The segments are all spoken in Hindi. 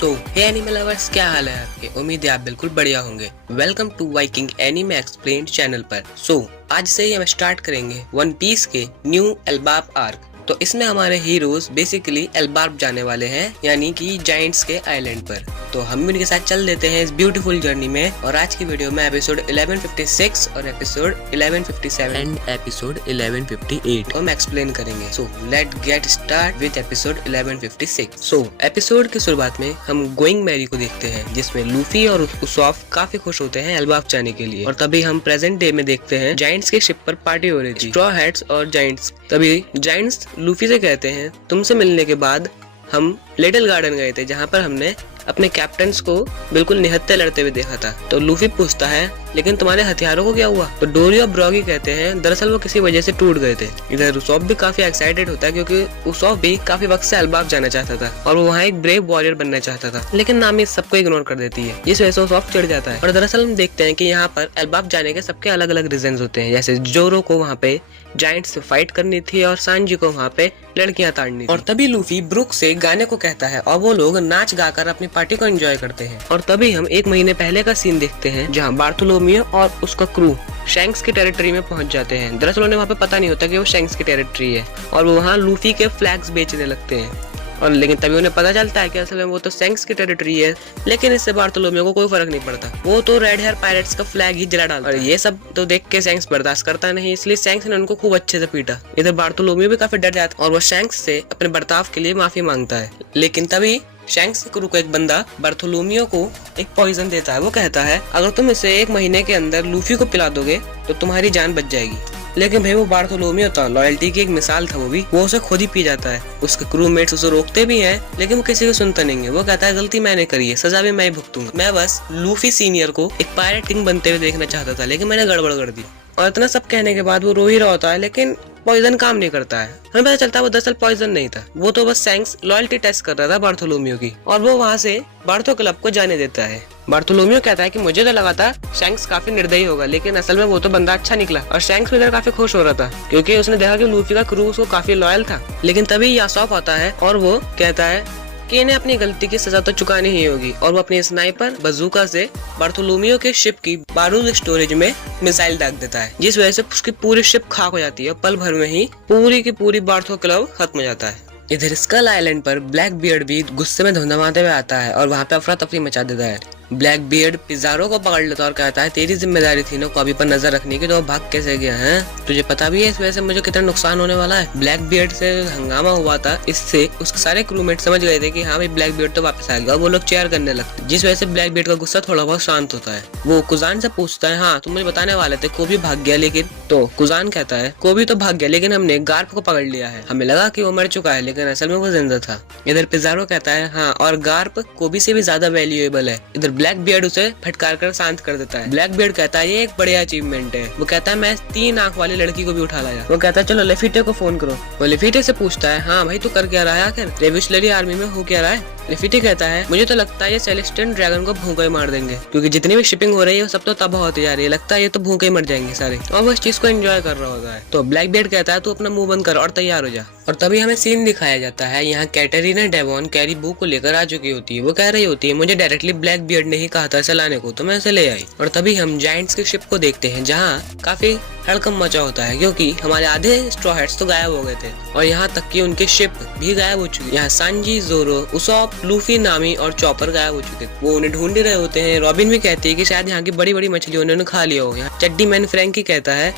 सो हे एनिमे लवर्स, क्या हाल है आपके। उम्मीद है आप बिल्कुल बढ़िया होंगे। Welcome to Viking anime explained channel पर। आज से ही हम स्टार्ट करेंगे वन पीस के न्यू एल्बार्ब आर्क। तो इसमें हमारे हीरोज बेसिकली एल्बार्ब जाने वाले हैं, यानी कि जायंट्स के आइलैंड पर। तो हम भी उनके साथ चल देते हैं इस ब्यूटीफुल जर्नी में। और आज की वीडियो में एपिसोड 1156 और एपिसोड 1157 एंड एपिसोड 1158 हम एक्सप्लेन करेंगे। So let get start with episode 1156। Episode की शुरुआत में हम गोइंग मैरी को देखते हैं, जिसमें लूफी और उसॉफ काफी खुश होते हैं एल्बार्ब जाने के लिए। और तभी हम प्रेजेंट डे में देखते हैं जायंट्स के शिप पर पार्टी हो रही थी, स्ट्रॉ हैट्स और जायंट्स। तभी जायंट्स लूफी से कहते हैं, तुमसे मिलने के बाद हम लिटिल गार्डन गए थे, जहाँ पर हमने अपने कैप्टन्स को बिल्कुल निहत्थे लड़ते हुए देखा था। तो लूफी पूछता है, लेकिन तुम्हारे हथियारों को क्या हुआ। तो डोरी और ब्रॉगी कहते हैं, दरअसल वो किसी वजह से टूट गए थे। इधर उसॉफ भी काफी एक्साइटेड होता है, क्योंकि उसॉफ भी काफी वक्त से एल्बार्ब जाना चाहता था और वो वहाँ एक ब्रेव वॉरियर बनना चाहता था, लेकिन नामी सबको इग्नोर कर देती है, जिस वजह से उसॉफ चिढ़ जाता है। और दरअसल हम देखते हैं कि यहाँ पर एल्बार्ब जाने के सबके अलग अलग रीजन होते हैं। जैसे जोरो को वहाँ पे जायंट्स से फाइट करनी थी और सांजी को वहाँ पे लड़कियां ताड़नी थी। और तभी लूफी ब्रुक से गाने को कहता है और वो लोग नाच गाकर अपनी पार्टी को एंजॉय करते हैं। और तभी हम एक महीने पहले का सीन देखते हैं, जहाँ बार्थोलोमियो और उसका क्रू शैंक्स की टेरिटरी में पहुंच जाते हैं। दरअसल उन्हें वहाँ पे पता नहीं होता कि वो शैंक्स की टेरिटरी है, और वो वहाँ लूफी के फ्लैग्स बेचने लगते हैं। और लेकिन तभी उन्हें पता चलता है कि असल में वो तो शैंक्स की टेरिटरी है। लेकिन इससे बार्थोलोमियो को कोई फर्क नहीं पड़ता, वो तो रेड हेयर पायरेट्स का फ्लैग ही जला डालता है। और ये सब तो देख के शैंक्स बर्दाश्त करता नहीं, इसलिए शैंक्स ने उनको खूब अच्छे से पीटा। इधर बार्थोलोमियो भी काफी डर जाता है और वो शैंक्स से अपने बर्ताव के लिए माफी मांगता है। लेकिन तभी शैंक्स के क्रू को एक बंदा बार्थोलोमियो को एक पॉइजन देता है। वो कहता है, अगर तुम इसे एक महीने के अंदर लूफी को पिला दोगे तो तुम्हारी जान बच जाएगी। लेकिन भाई वो बार्थोलोमियो था, लॉयल्टी की एक मिसाल था वो उसे खुद ही पी जाता है। उसके क्रूमेट्स उसे रोकते भी हैं, लेकिन वो किसी को सुनता नहीं है। वो कहता है, गलती मैंने करी है, सजा भी मैं ही भुगतूंगा। मैं बस लूफी सीनियर को एक पायरेट किंग बनते हुए देखना चाहता था, लेकिन मैंने गड़बड़ कर दी। और इतना सब कहने के बाद वो रो ही रहा होता है, लेकिन पॉइजन काम नहीं करता है। हमें पता चलता है वो दरअसल पॉइजन नहीं था, वो तो बस शैंक्स लॉयल्टी टेस्ट कर रहा था बार्थोलोमियो की, और वो वहाँ से बार्थो क्लब को जाने देता है। बार्थोलोमियो कहता है कि मुझे तो लगा था शैंक्स काफी निर्दयी होगा, लेकिन असल में वो तो बंदा अच्छा निकला। और शैंक्स इधर काफी खुश हो रहा था, क्योंकि उसने देखा कि लूफी का क्रू उसको काफी लॉयल था। लेकिन तभी यासोफ आता है और वो कहता है कि इन्हें अपनी गलती की सजा तो चुकानी ही होगी। और वो अपनी स्नाइपर बजूका से बार्थोलोमियो के शिप की बारूद स्टोरेज में मिसाइल दाग देता है, जिस वजह से उसकी पूरी शिप खाक हो जाती है। पल भर में ही पूरी की पूरी बार्थो क्लब खत्म हो जाता है। इधर स्कल आइलैंड पर ब्लैक बियर्ड भी गुस्से में धमधमाते हुए आता है और वहाँ पे अफरा तफरी मचा देता है। ब्लैक बियर्ड पिज़ारो को पकड़ लेता और कहता है, तेरी जिम्मेदारी थी ना कॉबी पर नजर रखने की, तो भाग कैसे गया है। तुझे पता भी है इस वजह से मुझे कितना नुकसान होने वाला है। ब्लैक बियर्ड से हंगामा हुआ था, इससे उसके सारे क्रूमेट समझ गए थे कि हाँ भाई ब्लैक बियर्ड तो वापस आ गया, और वो लोग चेयर करने लगते, जिस वजह से ब्लैक बियर्ड का गुस्सा थोड़ा बहुत शांत होता है। वो कुजान से पूछता है, हाँ तुम मुझे बताने वाले थे कोबी भाग गया, लेकिन तो कुजान कहता है, कोबी तो भाग गया, लेकिन हमने गार्प को पकड़ लिया है। हमें लगा कि वो मर चुका है, लेकिन असल में वो जिंदा था। इधर पिज़ारो कहता है, हाँ और गार्प कोबी से भी ज्यादा वैल्यूएबल है। इधर ब्लैक बियर्ड उसे फटकार कर शांत कर देता है। ब्लैक बियर्ड कहता है, ये एक बढ़िया अचीवमेंट है। वो कहता है, मैं 3 आंख वाली लड़की को भी उठा लाया। वो कहता है, चलो लेफिटे को फोन करो। वो लेफिटे से पूछता है, हाँ भाई तू कर क्या रहा है, आखिर रेविशनरी आर्मी में हो क्या रहा है। लेफिटे कहता है, मुझे तो लगता है ये सेलेस्टियन ड्रैगन को भूखे मार देंगे, क्योंकि जितनी भी शिपिंग हो रही है वो सब तो तबाह होती जा रही है। लगता है ये तो भूखे ही मर जाएंगे सारे, और वो इस चीज को एंजॉय कर रहा होता है। तो ब्लैक बियर्ड कहता है, तू अपना मुंह बंद कर और तैयार हो जा। और तभी हमें सीन दिखाया जाता है, यहाँ कैटरीना डेवॉन कैरीबू को लेकर आ चुकी होती है। वो कह रही होती है, मुझे डायरेक्टली ब्लैक बियर्ड ने ही कहा था इसे लाने को, तो मैं इसे ले आई। और तभी हम जायंट्स की शिप को देखते हैं, जहाँ काफी हड़कंप मचा होता है, क्योंकि हमारे आधे स्ट्रॉ हैट्स तो गायब हो गए थे, और यहाँ तक कि उनकी शिप भी गायब हो चुकी है। यहाँ सांजी, जोरो, उसॉप, लूफी, नामी और चॉपर गायब हो चुके थे। वो उन्हें ढूंढ ही रहे होते हैं। रॉबिन भी कहती है कि शायद यहाँ की बड़ी बड़ी मछलियों ने खा लिया हो। यहाँ चड्डी मैन फ्रैंकी कहता है,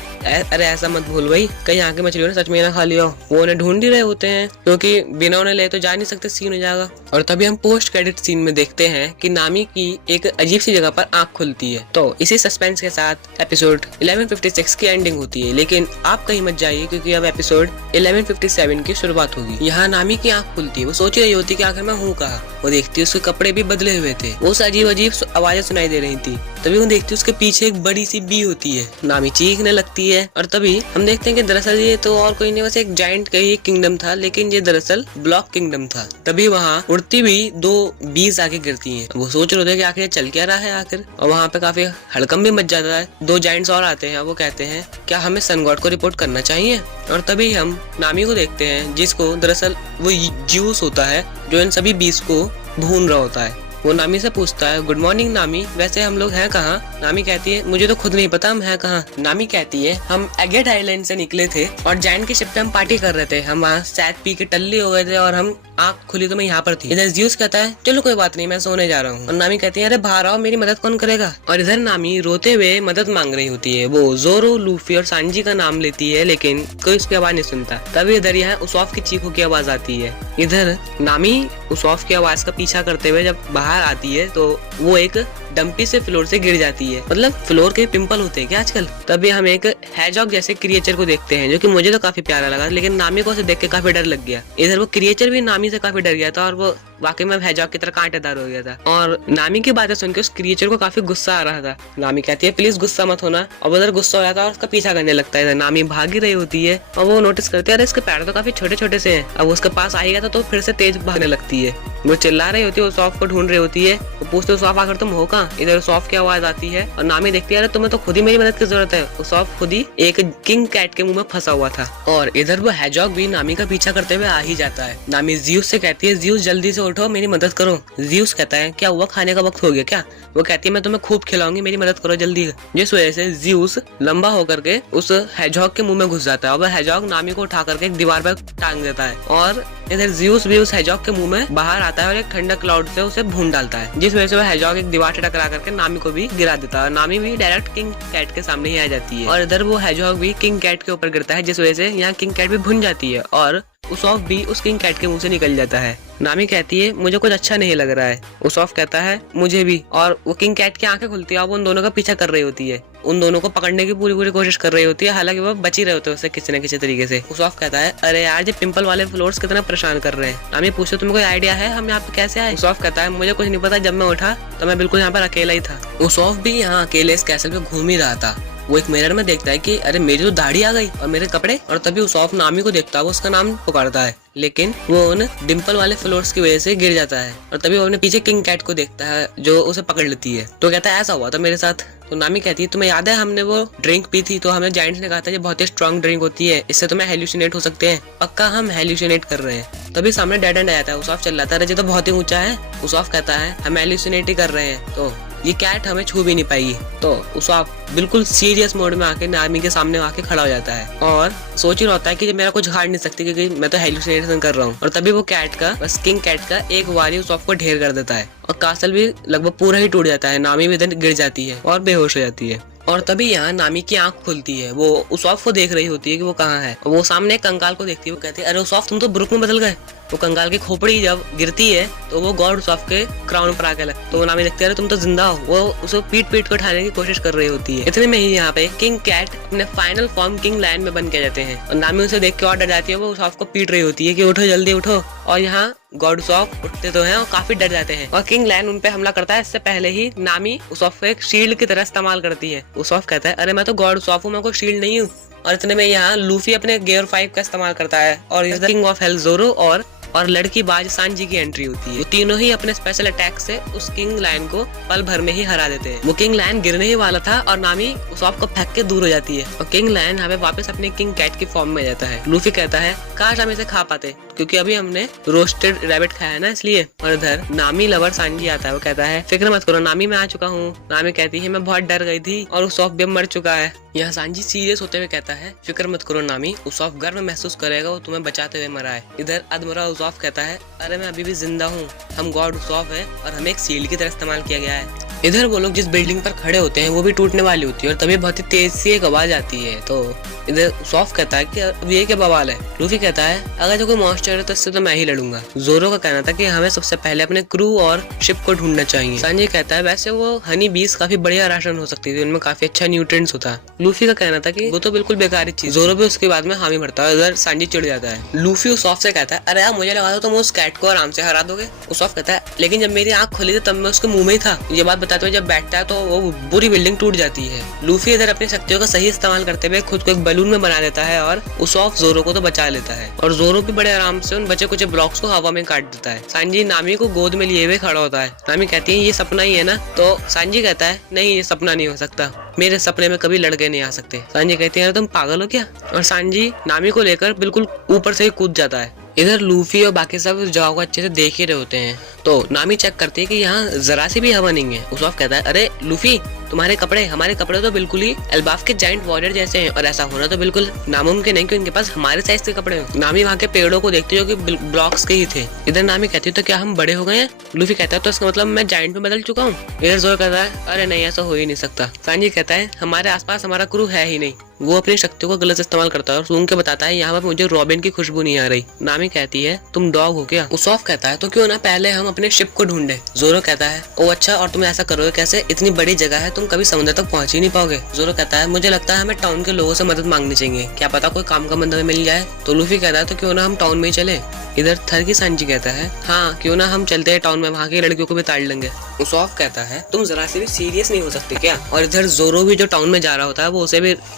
अरे ऐसा मत भूल भाई, कहीं यहाँ की मछलियों ने सच में ना खा लिया हो। वो उन्हें ढूंढ ही रहे होते हैं, क्योंकि बिना उन्हें ले तो जा नहीं सकते, सीन हो जाएगा। और तभी हम पोस्ट क्रेडिट सीन में देखते हैं कि नामी की एक अजीब सी जगह पर आंख खुलती है। तो इसी सस्पेंस के साथ एपिसोड 1156 की एंडिंग होती है। लेकिन आप कहीं मत जाइए, क्योंकि अब एपिसोड 1157 की शुरुआत होगी। यहाँ नामी की आंख खुलती है, वो सोच रही होती है कि आखिर मैं हूँ कहाँ। वो देखती है उसके कपड़े भी बदले हुए थे, वो अजीब अजीब आवाजें सुनाई दे रही थी। तभी वो देखती है उसके पीछे एक बड़ी सी बी होती है। नामी चीखने लगती है, और तभी हम देखते हैं कि दरअसल ये तो और कोई नहीं, बस एक जायंट का ही किंगडम था, लेकिन ये दरअसल ब्लॉक किंगडम था। तभी वहाँ उड़ती हुई 2 बीज आके गिरती हैं। वो सोच रहे थे कि आखिर चल क्या रहा है आखिर, और वहाँ पे काफी हड़कंप भी मच जाता है। 2 जायंट्स और आते हैं, वो कहते हैं, क्या हमें सन गॉड को रिपोर्ट करना चाहिए। और तभी हम नामी को देखते हैं, जिसको दरअसल वो ज्यूस होता है जो इन सभी बीज को ढूंढ रहा होता है। वो नामी से पूछता है, गुड मॉर्निंग नामी, वैसे हम लोग हैं कहाँ? नामी कहती है, मुझे तो खुद नहीं पता हम हैं कहाँ। नामी कहती है, हम एगेट आइलैंड से निकले थे और जैन के शिप पे हम पार्टी कर रहे थे। हम वहाँ सैद पी के टल्ली हो गए थे और हम आँख खुली तो मैं यहाँ पर थी। इधर ज़्यूस कहता है, चलो कोई बात नहीं, मैं सोने जा रहा हूँ। और नामी कहती है, अरे बाहर आओ, मेरी मदद कौन करेगा? और इधर नामी रोते हुए मदद मांग रही होती है। वो जोरो, लूफी और सांजी का नाम लेती है, लेकिन कोई उसकी आवाज नहीं सुनता। तभी इधर यहाँ उसॉफ की चीखों की आवाज आती है। इधर नामी उसॉफ की आवाज का पीछा करते हुए जब बाहर आती है तो वो एक डंपी से फ्लोर से गिर जाती है। मतलब फ्लोर के पिंपल होते हैं क्या आजकल? तभी हम एक हैजॉग जैसे क्रिएचर को देखते हैं, जो कि मुझे तो काफी प्यारा लगा, लेकिन नामी को उसे देख के काफी डर लग गया। इधर वो क्रिएचर भी नामी से काफी डर गया था और वो वाकई में हैजॉग की तरह कांटेदार हो गया था। और नामी की बातें सुनकर उस क्रिएचर को काफी गुस्सा आ रहा था। नामी कहती है, प्लीज गुस्सा मत होना। और उधर गुस्सा हो जाता है और उसका पीछा करने लगता है। नामी भागी रही होती है और वो नोटिस करती है, अरे इसके पैर तो काफी छोटे छोटे से हैं। अब उसके पास आई गया तो फिर से तेज भागने लगती है। वो चिल्ला रही होती है, वो सॉफ को ढूंढ रही होती है। वो पूछते, सॉफ आखिर तुम हो कहाँ? इधर सॉफ की आवाज आती है और नामी देखती है, अरे तुम्हें तो खुद ही मेरी मदद की जरूरत है। वो सॉफ खुद ही एक किंग कैट के मुंह में फंसा हुआ था। और इधर वो हैजॉग भी नामी का पीछा करते हुए आ ही जाता है। नामी ज़्यूस से कहती है, ज़्यूस जल्दी से उठो, मेरी मदद करो। ज़्यूस कहता है, क्या हुआ, खाने का वक्त हो गया क्या? वो कहती है, मैं तुम्हें खूब खिलाऊंगी, मेरी मदद करो जल्दी। जिस वजह से ज़्यूस लंबा होकर के उस हैजॉग के मुंह में घुस जाता है और वह हैजॉग नामी को उठा करके एक दीवार पर टांग देता है। और इधर ज़्यूस भी उस हैजॉग के मुंह में बाहर आता है और एक ठंडा क्लाउड से उसे भून डालता है, जिस वजह से वह हैजॉग एक दीवार से टकरा करके नामी को भी गिरा देता है। नामी भी डायरेक्ट किंग कैट के सामने ही आ जाती है और इधर वो हैजॉग भी किंग कैट के ऊपर गिरता है, जिस वजह से यहाँ किंग कैट भी भुन जाती है और उसॉफ भी उस किंग कैट के मुंह से निकल जाता है। नामी कहती है, मुझे कुछ अच्छा नहीं लग रहा है। उसॉफ कहता है, मुझे भी। और वो किंग कैट की आंखें खुलती है और वो उन दोनों का पीछा कर रही होती है, उन दोनों को पकड़ने की पूरी कोशिश कर रही होती है। हालांकि वो बच ही रहे होते हैं उससे किसी न किसी तरीके से। उसॉफ कहता है, अरे यार, ये पिंपल वाले फ्लोर्स कितना परेशान कर रहे हैं। नामी पूछते, तुम्हें कोई आइडिया है हम यहाँ पे कैसे आए? उसॉफ कहता है, मुझे कुछ नहीं पता, जब मैं उठा तो मैं बिल्कुल यहाँ पर अकेला ही था। उसॉफ भी यहाँ अकेले इस कैसल पे घूम ही रहा था। वो एक मिरर में देखता है कि अरे मेरी तो दाढ़ी आ गई और मेरे कपड़े। और तभी उसॉफ नामी को देखता है, वो उसका नाम पुकारता है, लेकिन वो उन डिम्पल वाले फ्लोर्स की वजह से गिर जाता है। और तभी वो अपने पीछे किंग कैट को देखता है जो उसे पकड़ लेती है। तो कहता है, ऐसा हुआ था मेरे साथ। तो नामी कहती है, तुम्हें याद है हमने वो ड्रिंक पी थी, तो हमें जायंट्स ने कहा था ये बहुत ही स्ट्रॉन्ग ड्रिंक होती है, इससे तुम्हें हेल्यूसिनेट हो सकते हैं। पक्का हम हेल्यूसिनेट कर रहे हैं। तभी सामने डेड एंड आया था। उसॉफ चिल्लाता है, ये तो बहुत ही ऊंचा है। उसॉफ कहता है, हम हेल्यूसिनेट ही कर रहे हैं, तो ये कैट हमें छू भी नहीं पाएगी। तो उसॉफ बिल्कुल सीरियस मोड में आके नामी के सामने आके खड़ा हो जाता है और सोच ही रहता है कि मेरा कुछ हार नहीं सकती, क्योंकि मैं तो हेल्यूसिनेशन कर रहा हूँ। और तभी वो कैट का, बस किंग कैट का एक वारी उसॉफ को ढेर कर देता है और कासल भी लगभग पूरा ही टूट जाता है। नामी भी इधर गिर जाती है और बेहोश हो जाती है। और तभी यहाँ नामी की आंख खुलती है। वो उसॉफ को देख रही होती है कि वो कहाँ है। वो सामने एक कंकाल को देखती है। वो कहती है, अरे उसॉफ, तुम तो ब्रुक में बदल गए। वो कंकाल की खोपड़ी जब गिरती है तो वो गॉड उसॉफ के क्राउन पर आके लगता है। तो वो नामी देखती है, अरे तुम तो जिंदा हो। वो उसे पीट को उठाने की कोशिश कर रही होती है। इतने में ही यहाँ पे किंग कैट अपने फाइनल फॉर्म किंग लायन में बन के जाते हैं और नामी उसे देख के और डर जाती है। वो उसॉफ को पीट रही होती है कि उठो, जल्दी उठो। और यहाँ गॉड उसॉफ उठते तो हैं और काफी डर जाते हैं और किंग लायन उन पे हमला करता है। इससे पहले ही नामी उसॉफ को एक शील्ड की तरह इस्तेमाल करती है। उसॉफ कहता है, अरे मैं तो गॉड उसॉफ हूँ, मैं कोई शील्ड नहीं हूँ। और इतने में यहाँ लूफी अपने गियर 5 का इस्तेमाल करता है और किंग ऑफ हेल जोरो और लड़की बाज सांजी की एंट्री होती है। वो तीनों ही अपने स्पेशल अटैक से उस किंग लायन को पल भर में ही हरा देते हैं। वो किंग लायन गिरने ही वाला था और नामी उसॉफ को फेंक के दूर हो जाती है और किंग लायन हमें वापस अपने किंग कैट की फॉर्म में जाता है। लूफी कहता है, काश हम इसे खा पाते, क्योंकि अभी हमने रोस्टेड रैबिट खाया है ना, इसलिए। और इधर नामी लवर सांजी आता है। वो कहता है, फिक्र मत करो नामी, मैं आ चुका हूँ। नामी कहती है, मैं बहुत डर गई थी और उसॉफ भी मर चुका है। यहाँ सांजी सीरियस होते हुए कहता है, फिक्र मत करो नामी, उसॉफ गर्व महसूस करेगा, वो तुम्हें बचाते हुए मरा है। इधर अदमरा उसॉफ कहता है, अरे मैं अभी भी जिंदा हूँ, हम गॉड उसॉफ है और हमें एक शील्ड की तरह इस्तेमाल किया गया है। इधर वो लोग जिस बिल्डिंग पर खड़े होते हैं वो भी टूटने वाली होती है और तभी बहुत ही तेज सी एक आवाज आती है। तो इधर उसॉफ कहता है कि अब ये क्या बवाल है। लूफी कहता है, अगर जो कोई मॉन्स्टर है तो इससे तो मैं ही लड़ूंगा। जोरो का कहना था कि हमें सबसे पहले अपने क्रू और शिप को ढूंढना चाहिए। सांजी कहता है, वैसे वो हनी बीस काफी बढ़िया राशन हो सकती थी, उनमें काफी अच्छा न्यूट्रिएंट्स होता है। लूफी का कहना था कि वो तो बिल्कुल बेकार चीज। जोरो भी उसके बाद में हामी भरता है। इधर सांजी चिढ़ जाता है। लूफी उसॉफ से कहता है, अरे यार मुझे लगा था तुम उस कैट को आराम से हरा दोगे। उसॉफ कहता है, लेकिन जब मेरी आंख खुली थी तब मैं उसके मुंह में ही था। ये बात बताते हुए जब बैठता है तो वो पूरी बिल्डिंग टूट जाती है। लूफी इधर अपनी शक्तियों का सही इस्तेमाल करते हुए खुद को एक बलून में बना देता है और उसॉफ जोरो को तो बचा लेता है और जोरो भी बड़े आराम से उन बचे कुछ ब्लॉक्स को हवा में काट देता है। सांजी नामी को गोद में लिए हुए खड़ा होता है। नामी कहती है, ये सपना ही है ना। तो सांजी कहता है, नहीं ये सपना नहीं हो सकता, मेरे सपने में कभी लड़के नहीं आ सकते। सांजी कहती है, तुम पागल हो क्या। और सांजी नामी को लेकर बिल्कुल ऊपर से ही कूद जाता है इधर लूफी और बाकी सब जगह को अच्छे से देख ही रहे होते हैं, तो नामी चेक करती है कि यहाँ जरा सी भी हवा नहीं है। उसॉफ कहता है, अरे लूफी तुम्हारे कपड़े, हमारे कपड़े तो बिल्कुल ही एल्बाफ के जाइंट वॉरियर जैसे हैं, और ऐसा होना तो बिल्कुल नामुमकिन है कि उनके पास हमारे साइज के कपड़े हो। नामी वहाँ के पेड़ों को देखती है जो कि ब्लॉक्स के ही थे। इधर नामी कहती है, तो क्या हम बड़े हो गए हैं? लूफी कहता है, तो इसका मतलब मैं जाइंट में बदल चुका हूँ। इधर जोरो कहता है, अरे नहीं, ऐसा हो ही नहीं सकता। सांजी कहता है, हमारे आसपास हमारा क्रू है ही नहीं। वो अपनी शक्तियों का गलत इस्तेमाल करता है और सूंघ के बताता है, यहाँ पर मुझे रॉबिन की खुशबू नहीं आ रही। नामी कहती है, तुम डॉग हो क्या? उसॉफ कहता है, तो क्यों ना पहले हम अपने शिप को ढूंढे। जोरो कहता है, ओ अच्छा, और तुम ऐसा करोगे कैसे? इतनी बड़ी जगह है, तुम कभी समुद्र तक पहुंच ही नहीं पाओगे। जोरो कहता है, मुझे लगता है हमें टाउन के लोगों से मदद मांगनी चाहिए, क्या पता कोई काम का बंदा मिल जाए। तो लूफी कहता है, तो क्यों ना हम टाउन में ही चले। इधर थर की सांजी कहता है, हाँ क्यों ना हम चलते हैं टाउन में, वहाँ की लड़कियों को भी ताड़ लेंगे। उसॉफ कहता है, तुम जरा से भी सीरियस नहीं हो सकते क्या? और इधर जोरो भी जो टाउन में जा रहा होता है वो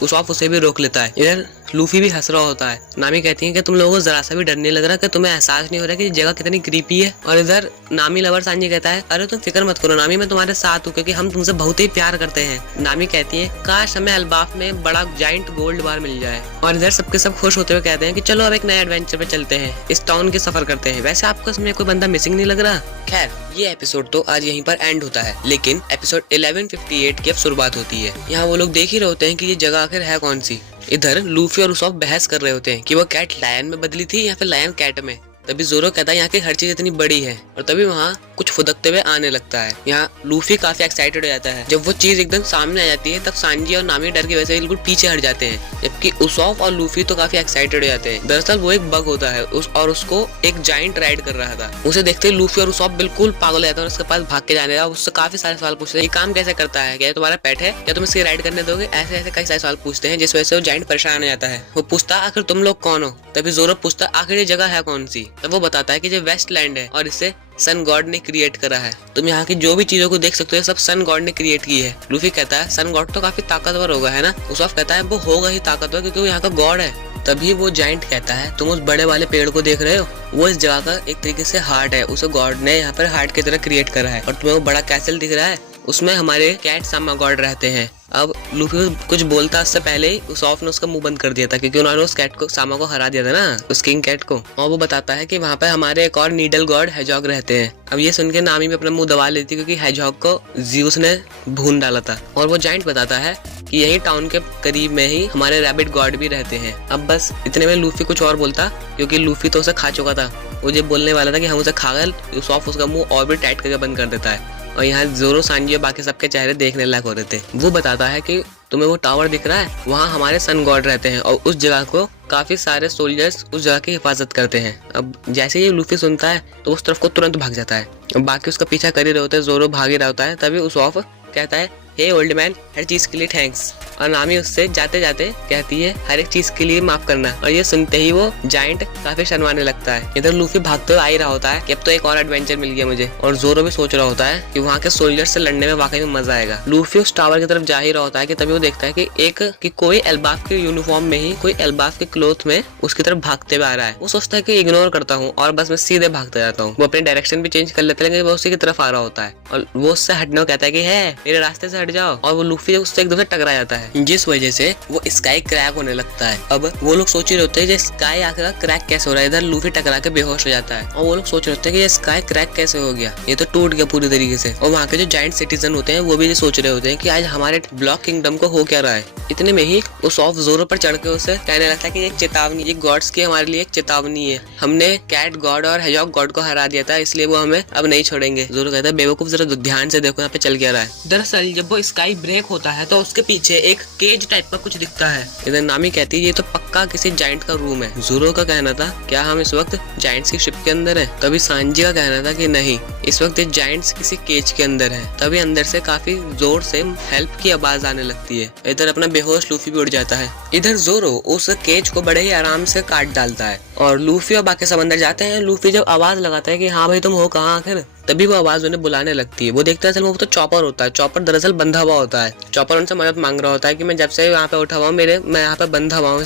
उसॉफ उसे भी रोक लेता है। इधर लूफी भी हंस रहा होता है। नामी कहती है कि तुम लोगों को जरा सा भी डर नहीं लग रहा, कि तुम्हें एहसास नहीं हो रहा कि जगह कितनी क्रीपी है। और इधर नामी लवर सांजी कहता है, अरे तुम फिक्र मत करो नामी, मैं तुम्हारे साथ हूँ क्योंकि हम तुमसे बहुत ही प्यार करते हैं। नामी कहती है, काश हमें अल्बाफ में बड़ा जाइंट गोल्ड बार मिल जाए। और इधर सबके सब खुश होते हुए कहते हैं कि चलो अब एक नए एडवेंचर पे चलते हैं, इस टाउन के सफर करते हैं। वैसे आपको इसमें कोई बंदा मिसिंग नहीं लग रहा? खैर ये एपिसोड तो आज यहीं पर एंड होता है, लेकिन एपिसोड 1158 की अब शुरुआत होती है। यहाँ वो लोग देख ही रहे होते हैं कि ये जगह आखिर है कौन सी। इधर लूफी और उसॉफ बहस कर रहे होते हैं कि वो कैट लायन में बदली थी या फिर लायन कैट में। तभी जोरो कहता है, यहाँ की हर चीज इतनी बड़ी है, और तभी वहाँ कुछ फुदकते हुए आने लगता है। यहाँ लूफी काफी एक्साइटेड हो जाता है। जब वो चीज एकदम सामने आ जाती है तब सांजी और नामी डर की वजह से बिल्कुल पीछे हट जाते हैं, जबकि उसॉफ और लूफी तो काफी एक्साइटेड हो जाते हैं। दरअसल वो एक बग होता है और उसको एक जाइंट राइड कर रहा था। उसे देखते ही लूफी और उसॉफ बिल्कुल पागल हो जाता है और उसके पास भाग के जाने लगा। उससे काफी सारे सवाल पूछते हैं, ये काम कैसे करता है, क्या तुम्हारा पेट है, क्या तुम इसकी राइड करने दोगे? ऐसे ऐसे कई सारे सवाल पूछते हैं, जिस वजह से वो जाइंट परेशान हो जाता है। वो पूछता, आखिर तुम लोग कौन हो? तभी जोरो पूछता, आखिर ये जगह है कौन सी? तब वो बताता है कि ये वेस्टलैंड है और इसे सन गॉड ने क्रिएट करा है। तुम यहाँ की जो भी चीजों को देख सकते हो सब सन गॉड ने क्रिएट की है। लूफी कहता है, सन गॉड तो काफी ताकतवर होगा है ना? उसॉफ कहता है, वो होगा ही ताकतवर क्योंकि वो यहाँ का गॉड है। तभी वो जाइंट कहता है, तुम उस बड़े वाले पेड़ को देख रहे हो, वो इस जगह का एक तरीके से हार्ट है। उसे गॉड ने यहाँ पर हार्ट की तरह क्रिएट करा है। और तुम्हें वो बड़ा कैसल दिख रहा है, उसमें हमारे कैट सामा गॉड रहते हैं। अब लूफी कुछ बोलता उससे पहले ही उसॉफ ने उसका मुंह बंद कर दिया था, क्योंकि उन्होंने उस कैट को, सामा को हरा दिया था ना, उस किंग कैट को। और वो बताता है कि वहाँ पे हमारे एक और नीडल गॉड हेजॉग रहते हैं। अब ये सुन के नामी भी अपना मुंह दबा लेती, क्योंकि हेजॉग को ज़्यूस ने भून डाला था। और वो जाइंट बताता है कि यही टाउन के करीब में ही हमारे रैबिट गॉड भी रहते हैं। अब बस इतने में लूफी कुछ और बोलता, क्योंकि लूफी तो उसे खा चुका था। वो ये बोलने वाला था कि हम उसे खा गए, उसॉफ उसका मुंह और भी टाइट करके बंद कर देता है। और यहाँ जोरो, सांजी और बाकी सबके चेहरे देखने लायक हो रहे थे। वो बताता है कि तुम्हें वो टावर दिख रहा है, वहाँ हमारे सन गॉड रहते हैं और उस जगह को काफी सारे सोल्जर्स उस जगह की हिफाजत करते हैं। अब जैसे ही लूफी सुनता है तो उस तरफ को तुरंत भाग जाता है। बाकी उसका पीछा कर ही रहे होते हैं, जोरो भाग ही रहा होता है। तभी उसॉफ कहता है, हे ओल्ड मैन, हर चीज के लिए थैंक्स। और नामी उससे जाते जाते कहती है, हर एक चीज के लिए माफ करना। और ये सुनते ही वो जाइंट काफी शर्माने लगता है। इधर लूफी भागते हुए आ ही रहा होता है कि अब तो एक और एडवेंचर मिल गया मुझे। और जोरो भी सोच रहा होता है कि वहाँ के सोल्जर से लड़ने में वाकई में मजा आएगा। लूफी उस टावर की तरफ जा ही रहा होता है कि तभी वो देखता है कि कोई एल्बाफ के यूनिफॉर्म में ही, कोई एल्बाफ के क्लोथ में उसकी तरफ भागते हुए आ रहा है। वो सोचता है कि इग्नोर करता हूँ और बस मैं सीधे भागता जाता हूँ। वो अपनी डायरेक्शन भी चेंज कर लेता है, लेकिन वो उसी की तरफ आ रहा होता है और वो उससे हटने को कहता है कि है मेरे रास्ते से हट जाओ। और वो लूफी उससे एकदम से टकरा जाता है, जिस वजह से वो स्काई क्रैक होने लगता है। अब वो लोग सोच रहे होते हैं कि स्काई आखिर क्रैक कैसे हो रहा है। इधर लूफी टकरा के बेहोश हो जाता है और वो लोग सोच रहे होते हैं कि ये स्काई क्रैक कैसे हो गया, ये तो टूट गया पूरी तरीके से। और वहाँ के जो जाइंट सिटीजन होते हैं वो भी ये सोच रहे होते हैं कि आज हमारे ब्लॉक किंगडम को हो क्या रहा है। इतने में ही उसॉफ जोरो पर चढ़ के उसे कहने लगता है कि एक चेतावनी, ये गॉड्स की हमारे लिए एक चेतावनी है। हमने कैट गॉड और हेजॉग गॉड को हरा दिया था, इसलिए वो हमें अब नहीं छोड़ेंगे। जोरो कहता है, बेवकूफ जरा ध्यान से देखो यहाँ पे चल क्या रहा है। दरअसल जब वो स्काई ब्रेक होता है तो उसके पीछे एक केज टाइप का कुछ दिखता है। इधर नामी कहती है, ये तो पक्का किसी जाइंट का रूम है। जोरो का कहना था, क्या हम इस वक्त जाइंट्स की शिप के अंदर है? तभी सांजी का कहना था कि नहीं, इस वक्त ये जाइंट्स किसी केज के अंदर है। तभी अंदर से काफी जोर से हेल्प की आवाज आने लगती है। इधर अपना बेहोश लूफी भी उड़ जाता है। इधर जोरो उस केज को बड़े ही आराम से काट डालता है और लूफी और बाकी सब अंदर जाते हैं। लूफी जब आवाज लगाता है कि हाँ भाई तुम हो कहाँ आखिर, तभी वो आवाज उन्हें बुलाने लगती है। वो देखते हैं असल में वो तो चॉपर होता है। चॉपर दरअसल बंधा हुआ होता है। चॉपर उनसे मदद मांग रहा होता है कि मैं जब से यहाँ पे उठा हुआ हूँ, मैं यहाँ पे बंधा हुआ हूँ,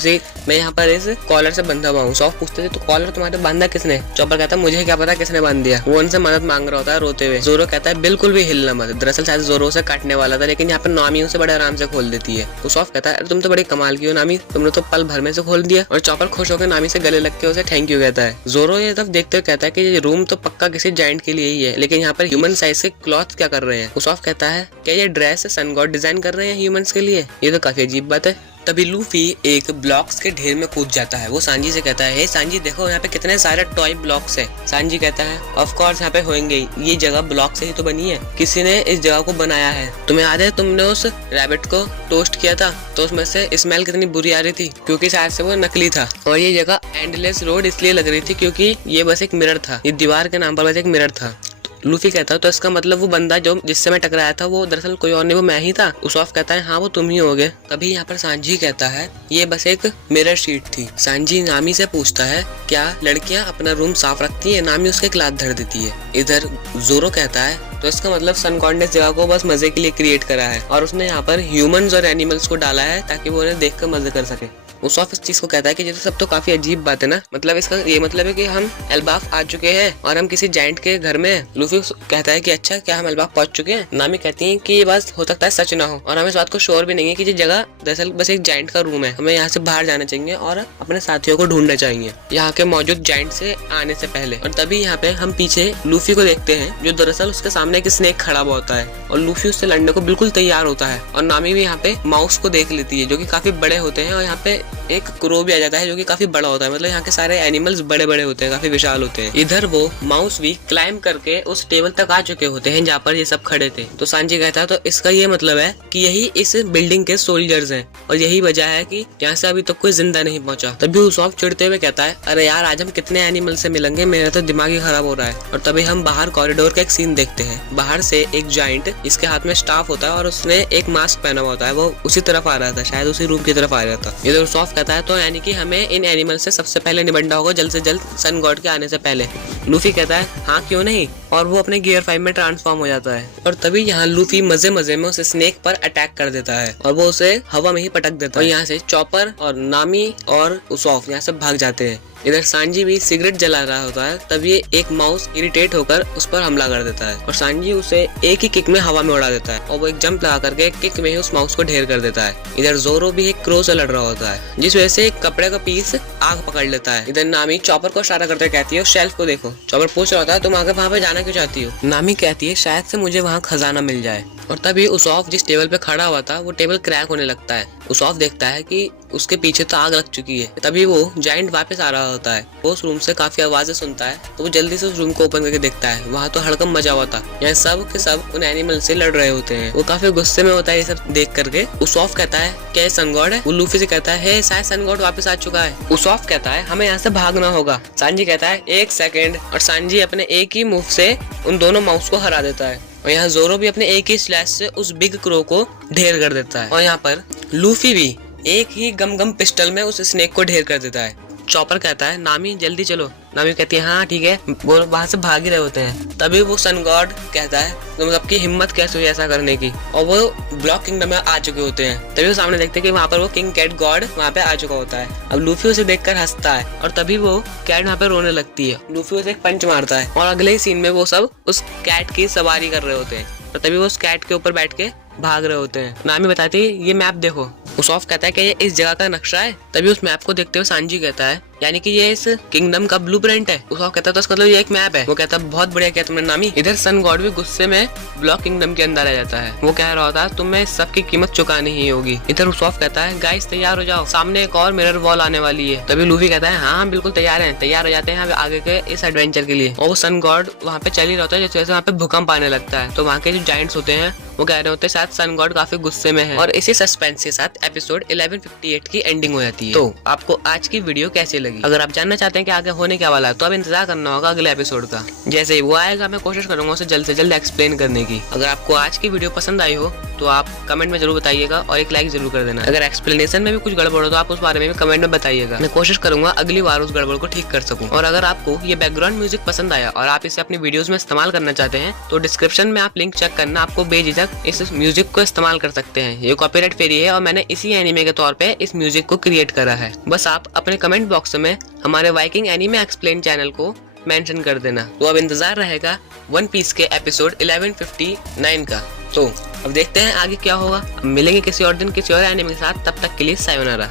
मैं यहाँ पर इस कॉलर से बंधा हुआ हूँ। सॉफ्ट पूछते थे तो कॉलर तुम्हारे बांधा किसने? चॉपर कहता है मुझे क्या पता किसने बांध दिया। वो उनसे मदद मांग रहा होता है रोते हुए। जोरो कहता है बिल्कुल भी हिलना मत। दरअसल शायद जोरो उसे काटने वाला था, लेकिन यहाँ पर नामी उसे बड़े आराम से खोल देती है। तो सॉफ्ट कहता है तुम तो बड़ी कमाल की हो नामी, तुमने तो पल भर में से खोल दिया। और चॉपर खुश होकर नामी से गले लग के उसे थैंक यू कहता है। जोरो ये तब देखते हुए कहता है कि ये रूम तो पक्का किसी जायंट के लिए ही है, लेकिन यहाँ पर ह्यूमन साइज के क्लॉथ क्या कर रहे हैं? उसॉफ कहता है क्या ये ड्रेस सन गॉड डिजाइन कर रहे हैं ह्यूमंस के लिए? ये तो काफी अजीब बात है। तभी लूफी एक ब्लॉक्स के ढेर में कूद जाता है। वो सांजी से कहता है हे सांजी देखो यहाँ पे कितने सारे टॉय ब्लॉक्स है। सांजी कहता है ऑफ कोर्स यहाँ पे होंगे, ये जगह ब्लॉक से ही तो बनी है, किसी ने इस जगह को बनाया है। तुम्हें याद है तुमने उस रैबिट को टोस्ट किया था तो उसमें से स्मेल कितनी बुरी आ रही थी, क्योंकि शायद से वो नकली था। और ये जगह एंडलेस रोड इसलिए लग रही थी क्योंकि ये बस एक मिरर था, ये दीवार के नाम पर बस एक मिरर था। लूफी कहता है तो इसका मतलब वो बंदा जो जिससे मैं टकराया था वो दरअसल कोई और नहीं, वो मैं ही था। उसॉफ कहता है हाँ वो तुम ही होगे। तभी यहाँ पर सांजी कहता है ये बस एक मिरर शीट थी। सांजी नामी से पूछता है क्या लड़कियां अपना रूम साफ रखती है? नामी उसके क्लास धर देती है। इधर जोरो कहता है तो इसका मतलब सन गॉड ने इस जगह को बस मजे के लिए क्रिएट करा है और उसने यहाँ पर ह्यूमंस और एनिमल्स को डाला है ताकि वो उन्हें देख कर मजे कर सके। उसॉफ इस चीज को कहता है कि ये तो सब तो काफी अजीब बात है ना, मतलब इसका ये मतलब है कि हम एल्बाफ आ चुके हैं और हम किसी जायंट के घर में हैं। लूफी कहता है कि अच्छा क्या हम एल्बाफ पहुंच चुके हैं? नामी कहती है कि ये बात हो सकता है सच ना हो और हमें इस बात को श्योर भी नहीं है कि ये जगह दरअसल बस एक जायंट का रूम है। हमें यहाँ से बाहर जाना चाहिए और अपने साथियों को ढूंढना चाहिए यहाँ के मौजूद जायंट से आने से पहले। और तभी यहाँ पे हम पीछे लूफी को देखते हैं जो दरअसल उसके सामने एक स्नेक खड़ा हुआ होता है और लूफी उससे लड़ने को बिल्कुल तैयार होता है। और नामी भी यहाँ पे माउस को देख लेती है जो कि काफी बड़े होते हैं और यहाँ पे एक क्रो भी आ जाता है जो कि काफी बड़ा होता है, मतलब यहाँ के सारे एनिमल्स बड़े बड़े होते हैं, काफी विशाल होते हैं। इधर वो माउस भी क्लाइम करके उस टेबल तक आ चुके होते हैं जहाँ पर ये सब खड़े थे। तो सांजी कहता है तो इसका ये मतलब है कि यही इस बिल्डिंग के सोल्जर्स हैं और यही वजह है कि यहाँ से अभी तक कोई जिंदा नहीं पहुंचा। तभी उसॉफ चिढ़ते हुए कहता है अरे यार आज हम कितने एनिमल से मिलेंगे, मेरा तो दिमाग ही खराब हो रहा है। और तभी हम बाहर कॉरिडोर का एक सीन देखते हैं। बाहर से एक जायंट जिसके हाथ में स्टाफ होता है और उसने एक मास्क पहना हुआ होता है, वो उसी तरफ आ रहा था, शायद उसी रूम की तरफ आ रहा था। इधर उसॉफ कहता है तो यानी कि हमें इन एनिमल से सबसे पहले निपटना होगा जल्द से जल्द सन गॉड के आने से पहले। लूफी कहता है हाँ क्यों नहीं, और वो अपने गियर 5 में ट्रांसफॉर्म हो जाता है। और तभी यहाँ लूफी मजे मजे में उस स्नेक पर अटैक कर देता है और वो उसे हवा में ही पटक देता है। और यहाँ से चॉपर और नामी और उसॉफ यहाँ से भाग जाते हैं। इधर सांजी भी सिगरेट जला रहा होता है, तभी एक माउस इरिटेट होकर उस पर हमला कर देता है और सांजी उसे एक ही किक में हवा में उड़ा देता है और वो एक जंप लगा करके एक किक में ही उस माउस को ढेर कर देता है। इधर जोरो भी एक क्रो से लड़ रहा होता है जिस वजह से एक कपड़े का पीस आग पकड़ लेता है। इधर नामी चॉपर को इशारा करते कहती है शेल्फ को देखो। चॉपर पूछ रहा होता है तुम आगे वहाँ पे जाना क्यों चाहती हो? नामी कहती है शायद से मुझे वहाँ खजाना मिल जाए। और तभी उसॉफ जिस टेबल पे खड़ा हुआ था वो टेबल क्रैक होने लगता है। उसॉफ देखता है कि उसके पीछे तो आग लग चुकी है। तभी वो जायंट वापस आ रहा होता है, वो उस रूम से काफी आवाजें सुनता है तो वो जल्दी से उस रूम को ओपन करके देखता है। वहाँ तो हड़कंप मचा हुआ था, यहाँ सब के सब उन एनिमल से लड़ रहे होते हैं। वो काफी गुस्से में होता है ये सब देख करके। उसॉफ कहता है क्या ये सन गॉड है? वो लूफी से कहता है शायद सन गॉड वापस आ चुका है। उसॉफ कहता है हमें यहाँ से भागना होगा। सांजी कहता है 1 सेकेंड, और सांजी अपने एक ही मूव से उन दोनों माउस को हरा देता है। और यहाँ जोरो भी अपने एक ही स्लैश से उस बिग क्रो को ढेर कर देता है। और यहाँ पर लूफी भी एक ही गम गम पिस्टल में उस स्नेक को ढेर कर देता है। चॉपर कहता है नामी जल्दी चलो। नामी कहती है हाँ ठीक है। वो वहां से भाग ही रहे होते हैं। तभी वो सन गॉड कहता है तुम सबकी हिम्मत कैसे हुई ऐसा करने की, और वो ब्लॉक किंगडम में आ चुके होते हैं। तभी वो सामने देखते हैं कि वहाँ पर वो किंग कैट गॉड वहाँ पे आ चुका होता है। अब लूफी उसे देखकर हंसता है और तभी वो कैट वहाँ पे रोने लगती है। लूफी उसे एक पंच मारता है और अगले ही सीन में वो सब उस कैट की सवारी कर रहे होते हैं और तभी वो उस कैट के ऊपर बैठ के भाग रहे होते हैं। नामी बताती है ये मैप देखो। उसॉफ कहता है कि ये इस जगह का नक्शा है। तभी उस मैप को देखते हुए सांजी कहता है यानी कि ये इस किंगडम का ब्लूप्रिंट है। उसॉफ कहता है तो इसका मतलब ये एक मैप है। वो कहता है बहुत बढ़िया किया तुमने नामी। इधर सन गॉड भी गुस्से में ब्लॉक किंगडम के अंदर आ जाता है। वो कह रहा होता है तुम्हें सब की कीमत चुकानी ही होगी। इधर उसॉफ कहता है गाइस तैयार हो जाओ, सामने एक और मिरर वॉल आने वाली है। तभी लूफी कहता है हाँ बिल्कुल तैयार है, तैयार हो जाते हैं आगे के इस एडवेंचर के लिए। और वो सन गॉड वहाँ पे चल ही रहा होता है जिस वजह से वहाँ पे भूकंप आने लगता है। तो वहाँ के जो जायंट्स होते हैं वो कह रहे होते हैं शायद सन गॉड काफी गुस्से में है। और इसी सस्पेंस के साथ एपिसोड 1158 की एंडिंग हो जाती है। तो आपको आज की वीडियो कैसी लगी? अगर आप जानना चाहते हैं कि आगे होने क्या वाला है तो अब इंतजार करना होगा अगले एपिसोड का। जैसे ही वो आएगा मैं कोशिश करूंगा उसे जल्द से जल्द एक्सप्लेन करने की। अगर आपको आज की वीडियो पसंद आई हो तो आप कमेंट में जरूर बताइएगा और एक लाइक जरूर कर देना। अगर एक्सप्लेनेशन में भी कुछ गड़बड़ हो तो आप उस बारे में भी कमेंट में बताइएगा। मैं कोशिश करूंगा अगली बार उस गड़बड़ को ठीक कर सकूं। और अगर आपको ये बैकग्राउंड म्यूजिक पसंद आया और आप इसे अपनी वीडियोस में इस्तेमाल करना चाहते हैं तो डिस्क्रिप्शन में आप लिंक चेक करना, आपको बेझिझक इस म्यूजिक को इस्तेमाल कर सकते हैं। ये कॉपीराइट फ्री है और मैंने इसी एनीमे के तौर पे इस म्यूजिक को क्रिएट करा है। बस आप अपने कमेंट बॉक्स में हमारे वाइकिंग एनीमे एक्सप्लेन चैनल को मेंशन कर देना। तो अब इंतजार रहेगा वन पीस के एपिसोड 1159 का। तो अब देखते हैं आगे क्या होगा। अब मिलेंगे किसी और दिन किसी और एनीमे के साथ, तब तक के लिए सायोनारा।